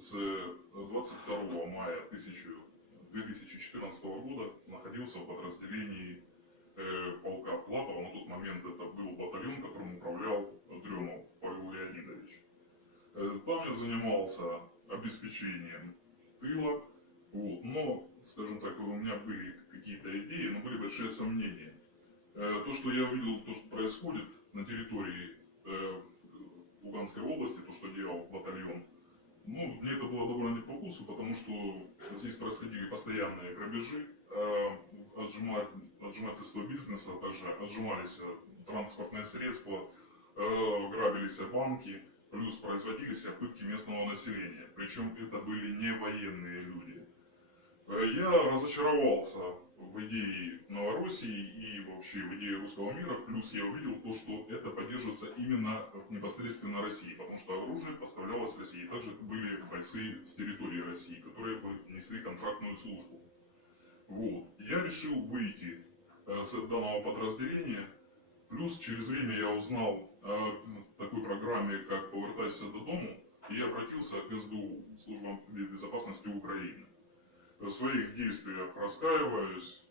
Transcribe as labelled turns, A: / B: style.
A: с 22 мая 1000 2014 года находился в подразделении э, полка Платова. На тот момент это был батальон, которым управлял Дремов Павел Леонидович. Э, Там я занимался обеспечением тыла, вот. но, скажем так, у меня были какие-то идеи, но были большие сомнения. Э, То, что я увидел, то, что происходит на территории э, Луганской области, то, что делал батальон, ну, мне это было довольно не по вкусу, потому что здесь происходили постоянные грабежи, э, отжима- отжимательство бизнеса, также отжимались э, транспортные средства, э, грабились банки, плюс производились пытки местного населения. Причем это были не военные люди. Я разочаровался в идее Новороссии и вообще в идее русского мира, плюс я увидел то, что это поддерживается именно непосредственно Россией, потому что оружие поставлялось России. Также были бойцы с территории России, которые несли контрактную службу. Вот. Я решил выйти э, с данного подразделения, плюс через время я узнал о такой программе, как «Повертайся додому», и я обратился к СБУ, Службам безопасности Украины. В своих действиях раскаиваюсь,